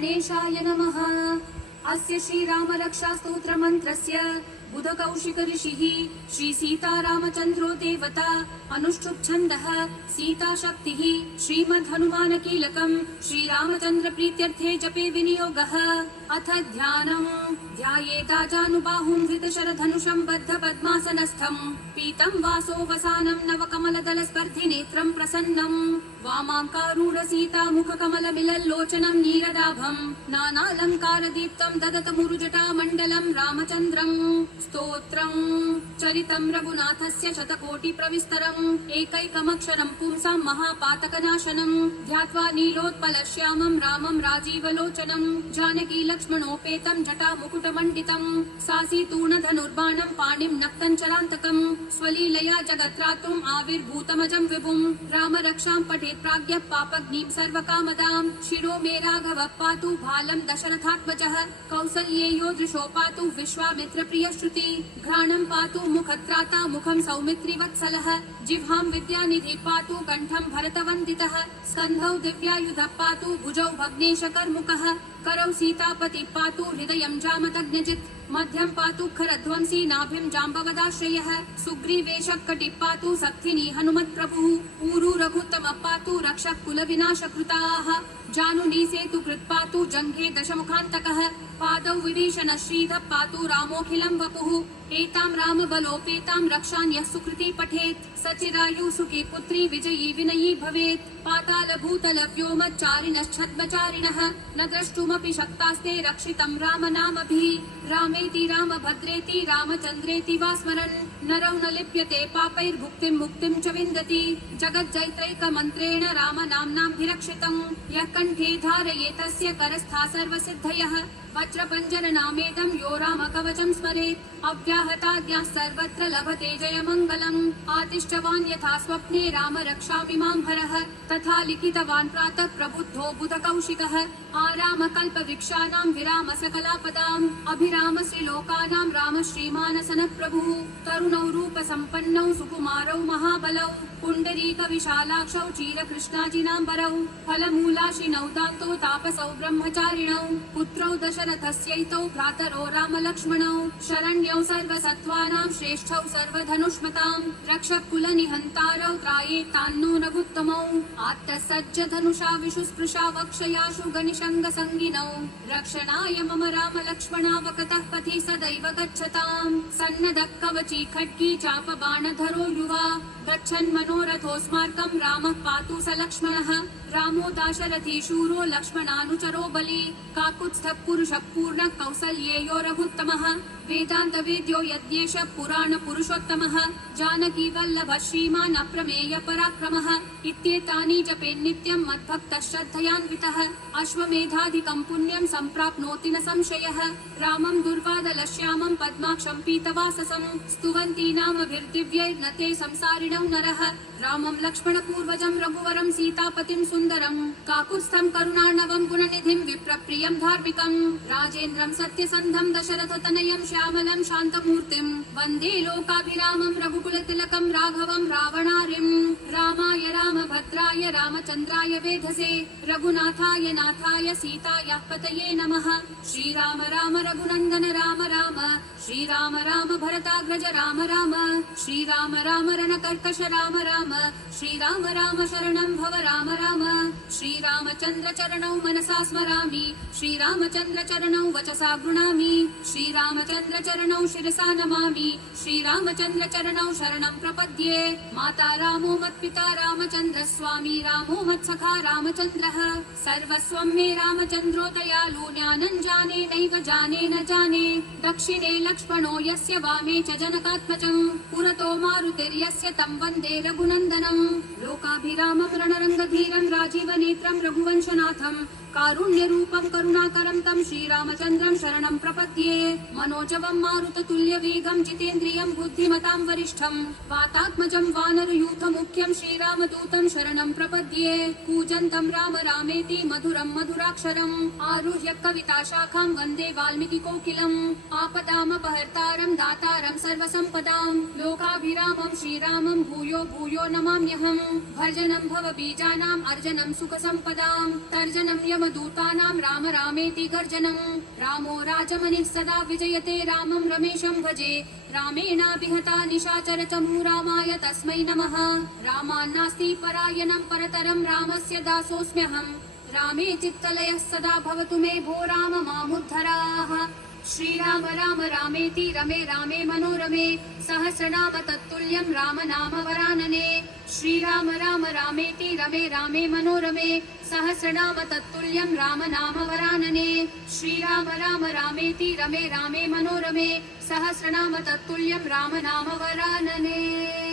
गणेशाय नमः। अस्य श्रीरामरक्षास्तोत्रमन्त्रस्य बुधकौशिक ऋषिः श्री सीतारामचन्द्रो देवता अनुष्ठुप् छन्दः सीताशक्तिः श्रीमद्हनुमान कीलकम् श्रीरामचन्द्र प्रीत्यर्थे जपे विनियोगः। अथ ध्यानम् ध्यायेताजानुबाहुं धृतशरधनुषं बद्ध पद्मासनस्थं पीतं वासो वसानं नवकमलदलस्पर्धिनेत्रं प्रसन्नं वामाङ्कारूढ सीता मुखकमलमिलल्लोचनं नीरदाभं नानालङ्कारदीप्तं ददतमुरुजटामण्डलं रामचन्द्रं स्तोत्रं चरितं रघुनाथस्य शतकोटिप्रविस्तरम् एकैकमक्षरं पुंसां महापातकनाशनं ध्यात्वा नीलोत्पलश्यामं रामं राजीवलोचनं जानकी लक्ष्मणोपेतं जटामुकुटमण्डितं सासीतूणधनुर्बाणं पाणिं नक्तञ्चरान्तकं स्वलीलया जगत्रातुम् आविर्भूतमजं विभुं रामरक्षां पठेत् प्राज्ञः पापग्निं सर्वकामदां शिरो मे राघवः पातु भालं दशरथात्मजः कौसल्येयो दृशो पातु विश्वामित्रप्रियश्रुति घ्राणं पातु मुखत्राता मुखं सौमित्रिवत्सलः जिह्वां विद्यानिधि पातु कण्ठं भरतवन्दितः स्कन्धौ दिव्यायुधः पातु भुजौ भग्नेशकर्मुकः करौ सीतापति पातु हृदयं जामदग्नजित् मध्यं पातु खरध्वंसी नाभिं जाम्बवदाश्रयः सुग्रीवेशः कटिः पातु सक्थिनी हनुमत्प्रभुः ऊरू रघुत्तमः पातु रक्षः कुलविनाशकृताः जानुनी सेतुकृत् पातु जङ्घे दशमुखान्तकः पादौ विभीषणः श्रीधः पातु रामोऽखिलं वपुः एतां रामबलोपेतां रक्षां यः सुकृती पठेत् सचिरायु सुखी पुत्री विजयी विनयी भवेत् पातालभूतलव्योमच्चारिणश्छद्मचारिणः न द्रष्टुमपि शक्तास्ते रक्षितं रामनामभिः रामेति रामभद्रेति रामचन्द्रेति वा स्मरन् नरौ न लिप्यते पापैर्भुक्तिं मुक्तिं च विन्दति जगज्जैत्रैकमन्त्रेण रामनाम्नाभिरक्षितं यः कण्ठे धारयेतस्य करस्था सर्वसिद्धयः वज्रपञ्जरनामेदं यो रामकवचं स्मरेत् अव्याहताद्याः सर्वत्र लभते जयमङ्गलम् आतिष्ठवान् यथा स्वप्ने राम रक्षामि मां हरः तथा लिखितवान् प्रातः प्रबुद्धो बुधकौशिकः आराम कल्पवृक्षाणां विराम सकलापदाम् अभिराम श्रीलोकानां राम श्रीमानसनः प्रभुः तरुणौ रूपसम्पन्नौ सुकुमारौ महाबलौ पुण्डरीक विशालाक्षौ चीरकृष्णाजिनाम्बरौ फलमूलाशिनौ दान्तो तापसौ ब्रह्मचारिणौ पुत्रौ दशरथस्यैतौ भ्रातरो रामलक्ष्मणौ शरण्यौ सर्वसत्त्वानां श्रेष्ठौ सर्वधनुष्मतां रक्षः कुलनिहन्तारौ त्रायेतान्नो रघुत्तमौ आत्तसज्जधनुषा विशुस्पृशा वक्षयाशु गनिशङ्गसङ्गिनौ रक्षणाय मम रामलक्ष्मणावकतः पथि सदैव गच्छताम् सन्नदः कवची खड्गी चापबाणधरो युवा गच्छन् मनोरथोऽस्माकं रामः पातु स लक्ष्मणः रामो दाशरथी शूरो लक्ष्मणानुचरो बली काकुत्स्थः पुरुषः पूर्णः कौसल्येयो रघुत्तमः वेदान्तवेद्यो यद्येष पुराण पुरुषोत्तमः जानकी वल्लभः श्रीमान् अप्रमेय पराक्रमः इत्येतानि जपेन्नित्यं मद्भक्तः श्रद्धयान्वितः अश्वमेधाधिकं पुण्यं सम्प्राप्नोति न संशयः रामं दुर्वादलश्यामं पद्माक्षं पीतवाससं स्तुवन्ति नामभिर्दिव्यैर्न ते संसारिणौ नरः रामं लक्ष्मणपूर्वजं रघुवरं सीतापतिं सुन्दरं काकुत्स्थं करुणार्णवं गुणनिधिं विप्रप्रियं धार्मिकं राजेन्द्रं सत्यसन्धं दशरथतनयं श्यामलं शान्तमूर्तिं वन्दे लोकाभिरामं रघुकुलतिलकं राघवं रावणारिं रामाय रामभद्राय रामचन्द्राय वेधसे रघुनाथाय नाथाय सीतायाः पतये नमः श्रीराम राम रघुनन्दन राम राम श्रीराम राम भरताग्रज राम राम श्रीराम राम रणकर्कश राम राम श्रीराम राम शरणं भव राम राम श्रीरामचन्द्र चरणौ मनसा स्मरामि श्रीरामचन्द्र चरणौ वचसा गृह्णामि श्रीरामचन्द्र चरणौ शिरसा नमामि श्रीरामचन्द्र चरणौ शरणं प्रपद्ये माता रामो मत्पिता रामचन्द्र स्वामी रामो मत्सखा रामचन्द्रः सर्वस्वं मे रामचन्द्रो दयालु ज्ञानं जाने नैव जाने न जाने दक्षिणे लक्ष्मणो यस्य वामे च जनकात्मजं पुरतो मारुतिर्यस्य तं वन्दे रघुनन्दनं लोकाभिरामं रणरङ्गधीरं राजीवनेत्रं रघुवंशनाथं कारुण्यरूपं करुणाकरं तं श्रीरामचन्द्रं शरणं प्रपद्ये मनोजवं मारुततुल्यवेगं जितेन्द्रियं बुद्धिमतां वरिष्ठं वातात्मजं वानरयूथमुख्यं श्रीरामदूतं शरणं प्रपद्ये कूजन्तं राम रामेति मधुरं मधुराक्षरम् आरुह्य कविताशाखां वन्दे वाल्मीकिकोकिलम् आपदामपहर्तारं दातारं सर्वसम्पदां लोकाभिरामं श्रीरामं भूयो भूयो नमाम्यहम् भर्जनं भवबीजानाम् अर्जनं सुख सुखसम्पदां तर्जनं यमदूतानां राम रामेति गर्जनं रामो राजमनिः सदा विजयते रामं रमेशं भजे रामेणाभिहता निशाचर चमू रामाय तस्मै नमः रामान्नास्ति परायणं परतरं रामस्य दासोऽस्म्यहं रामे चित्तलयः सदा भवतु मे भो राम मामुद्धराः श्रीराम राम रामेति रमे रामे मनोरमे सहस्रनाम तत्तुल्यं राम नाम वरानने श्रीराम राम रामेति रमे रामे मनोरमे सहस्रनाम तत्तुल्यं राम नाम वरानने श्रीराम राम रामेति रमे रामे मनोरमे सहस्रनाम तत्तुल्यं राम नाम वरानने।